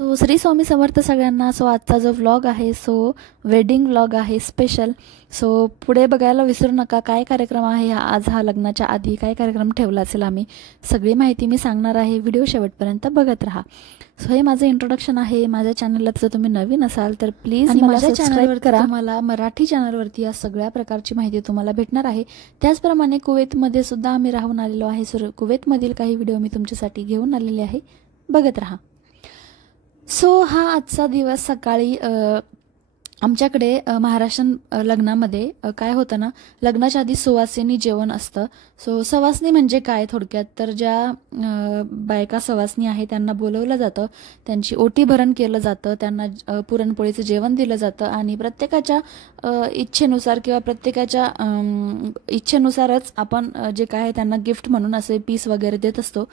So Shri Swami Samarth सगळ्यांना. So आजचा जो व्लॉग आहे वेडिंग व्लॉग आहे स्पेशल. सो पुढे बघायला विसरू नका काय कार्यक्रम आहे आज. हा लग्नाच्या आधी काय कार्यक्रम ठेवला असेल आम्ही सगळी माहिती मी सांगणार आहे. व्हिडिओ शेवटपर्यंत बघत राहा. सो हे माझं इंट्रोडक्शन आहे. माझ्या चॅनलला जर तुम्ही नवीन असाल तर प्लीज माझ्या चॅनलवर करा. तुम्हाला मराठी चॅनलवरती या सगळ्या प्रकारची माहिती तुम्हाला भेटणार आहे. त्याचप्रमाणे कुवेतमध्ये सुद्धा आम्ही राहून आलेलो आहे. सो कुवेतमधील काही व्हिडिओ मी तुमच्यासाठी घेऊन आलेले आहे, बघत राहा. सो हा आजचा दिवस सकाळी आमच्याकडे महाराष्ट्र लग्नामध्ये काय होतं ना, लग्नाच्या आधी सुवासिनी जेवण असतं. सो सवासनी म्हणजे काय थोडक्यात तर ज्या बायका सवासनी आहे त्यांना बोलवलं जातं, त्यांची ओटी भरण केलं जातं, त्यांना पुरणपोळीचं जेवण दिलं जातं आणि प्रत्येकाच्या इच्छेनुसार किंवा प्रत्येकाच्या इच्छेनुसारच आपण जे काय आहे त्यांना गिफ्ट म्हणून असे पीस वगैरे देत असतो.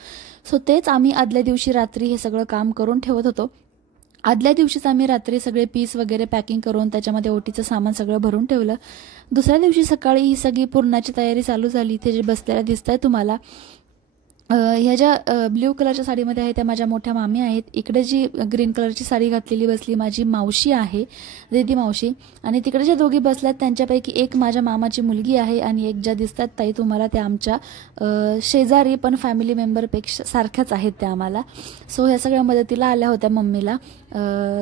सो तेच आम्ही आदल्या दिवशी रात्री हे सगळं काम करून ठेवत होतो. आदल्या दिवशीच आम्ही रात्री सगळे पीस वगैरे पॅकिंग करून त्याच्यामध्ये ओटीचं सामान सगळं भरून ठेवलं. दुसऱ्या दिवशी सकाळी ही सगळी पुरणाची तयारी चालू झाली. इथे जे बसलेल्या दिसत आहे तुम्हाला, ह्या ज्या ब्ल्यू कलरच्या साडीमध्ये आहे त्या माझ्या मोठ्या मामी आहेत. इकडे जी ग्रीन कलरची साडी घातलेली बसली माझी मावशी आहे, दीदी मावशी. आणि तिकडे ज्या दोघी बसल्यात त्यांच्यापैकी एक माझ्या मामाची मुलगी आहे आणि एक ज्या दिसतात ताई तुम्हाला त्या आमच्या शेजारी पण फॅमिली मेंबरपेक्षा सारख्याच आहेत त्या आम्हाला. सो ह्या सगळ्या मदतीला आल्या होत्या मम्मीला.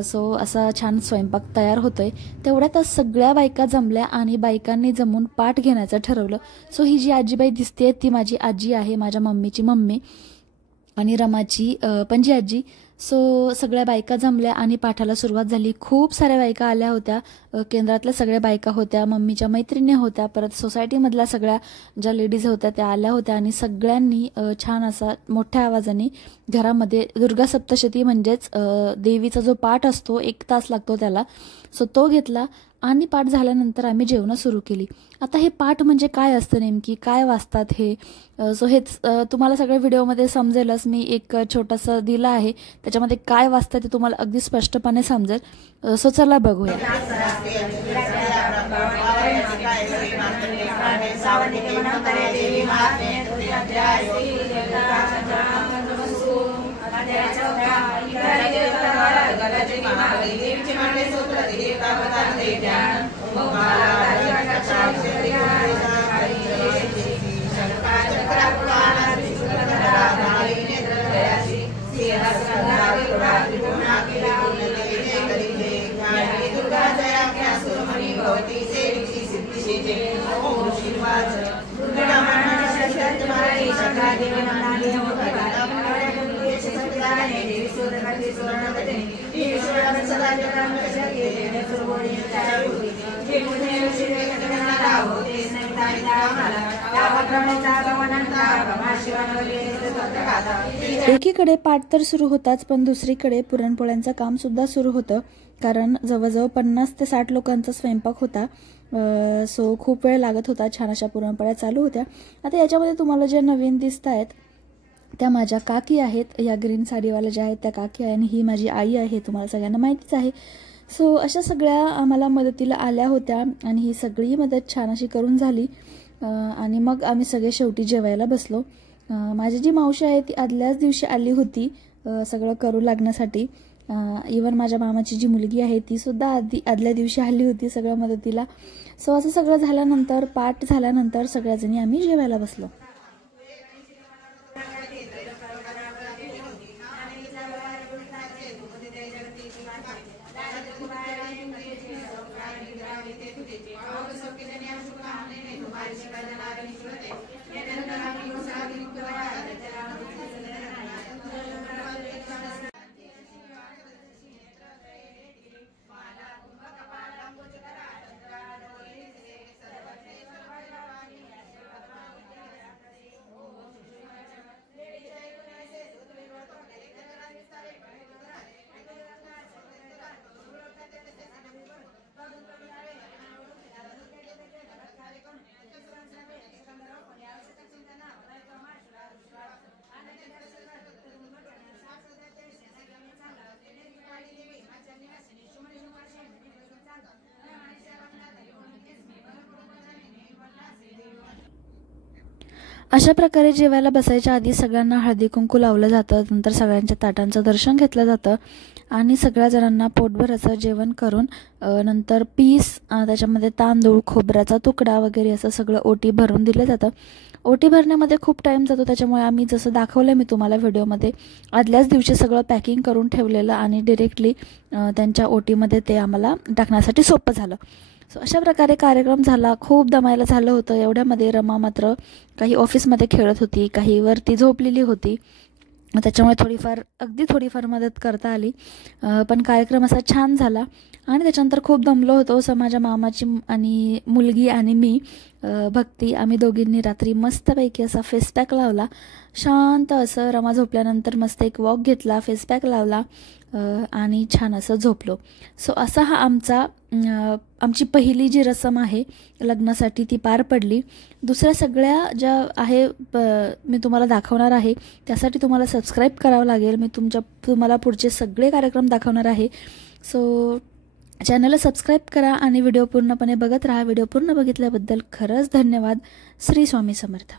सो असा छान स्वयंपाक तयार होतोय. तेवढ्यातच सगळ्या बायका जमल्या आणि बायकांनी जमून पाठ घेण्याचं ठरवलं. सो ही जी आजीबाई दिसते ती माझी आजी आहे, माझ्या मम्मीची मम्मी आणि रमाची पणजी आजी. सो सगळ्या बायका जमल्या आणि पाठाला सुरुवात झाली. खूप साऱ्या बायका आल्या होत्या. केंद्रातल्या सगळ्या बायका होत्या, मम्मीच्या मैत्रिणी होत्या, परत सोसायटीमधल्या सगळ्या ज्या लेडीज होत्या त्या आल्या होत्या आणि सगळ्यांनी छान असा मोठ्या आवाजाने घरामध्ये दुर्गा सप्तशती म्हणजेच देवीचा जो पाठ असतो 1 तास लागतो त्याला, सो तो घेतला आणि पाठ झाल्यानंतर आम्ही जेवणं सुरू केली. आता हे पाठ म्हणजे काय असतं नेमकी, काय वाचतात हे, सो हेच तुम्हाला सगळ्या व्हिडिओमध्ये समजेलच. मी एक छोटंसं दिलं आहे त्याच्यामध्ये काय वाचतं ते तुम्हाला अगदी स्पष्टपणे समजेल. सो चला बघूया. एकीकडे पाठ तर सुरू होताच पण दुसरीकडे पुरणपोळ्यांचं काम सुद्धा सुरू होतं, कारण जवळजवळ 50 ते 60 लोकांचा स्वयंपाक होता. सो खूप वेळ लागत होता. छान अशा पुरणपोळ्या चालू होत्या. आता याच्यामध्ये तुम्हाला ज्या नवीन दिसत आहेत त्या माझ्या काकी आहेत. या ग्रीन साडीवाल्या ज्या आहेत त्या काकी आहे आणि ही माझी आई आहे, तुम्हाला सगळ्यांना माहितीच आहे. सो अशा सगळ्या आम्हाला मदतीला आल्या होत्या आणि ही सगळी मदत छान अशी करून झाली आणि मग आम्ही सगळे शेवटी जेवायला बसलो. माझी जी मावशी आहे ती आदल्याच दिवशी आली होती सगळं करू लागण्यासाठी. इवन माझ्या मामाची जी मुलगी आहे ती सुद्धा आदल्या दिवशी आली होती सगळ्या मदतीला. सो असं सगळं झाल्यानंतर पाठ झाल्यानंतर सगळ्याजणी आम्ही जेवायला बसलो. अशा प्रकारे जेवायला बसायच्या आधी सगळ्यांना हळदी कुंकू लावलं जातं, नंतर सगळ्यांच्या ताटांचं दर्शन घेतलं जातं आणि सगळ्या जणांना पोटभर असं जेवण करून नंतर पीस, त्याच्यामध्ये तांदूळ, खोबऱ्याचा तुकडा वगैरे असं सगळं ओटी भरून दिलं जातं. ओटी भरण्यामध्ये खूप टाईम जातो, त्याच्यामुळे आम्ही जसं दाखवलं मी तुम्हाला व्हिडिओमध्ये आदल्याच दिवशी सगळं पॅकिंग करून ठेवलेलं आणि डिरेक्टली त्यांच्या ओटीमध्ये ते आम्हाला टाकण्यासाठी सोपं झालं. सो अशा प्रकारे कार्यक्रम झाला. खूप दमायला झालं होतं. एवढ्यामध्ये रमा मात्र काही ऑफिसमध्ये खेळत होती, काही वरती झोपलेली होती, त्याच्यामुळे अगदी थोडीफार मदत करता आली. पण कार्यक्रम असा छान झाला आणि त्याच्यानंतर खूप दमलो होतो. माझ्या मामाची आणि मुलगी आणि मी भक्ती, आम्ही दोघींनी रात्री मस्तपैकी असा फेस पॅक लावला. शांत असं रमा झोपल्यानंतर मस्त एक वॉक घेतला, फेस पॅक लावला आणि छान असं झोपलो. सो असा हा आमची पहिली जी रसम आहे लग्नासाठी ती पार पडली. दुसऱ्या सगळ्या ज्या आहे मी तुम्हाला दाखवणार आहे, त्यासाठी तुम्हाला सबस्क्राईब करावं लागेल. मी तुम्हाला पुढचे सगळे कार्यक्रम दाखवणार आहे. सो चॅनलला सबस्क्राईब करा आणि व्हिडिओ पूर्णपणे बघत राहा. व्हिडिओ पूर्ण बघितल्याबद्दल खरंच धन्यवाद. श्री स्वामी समर्थ.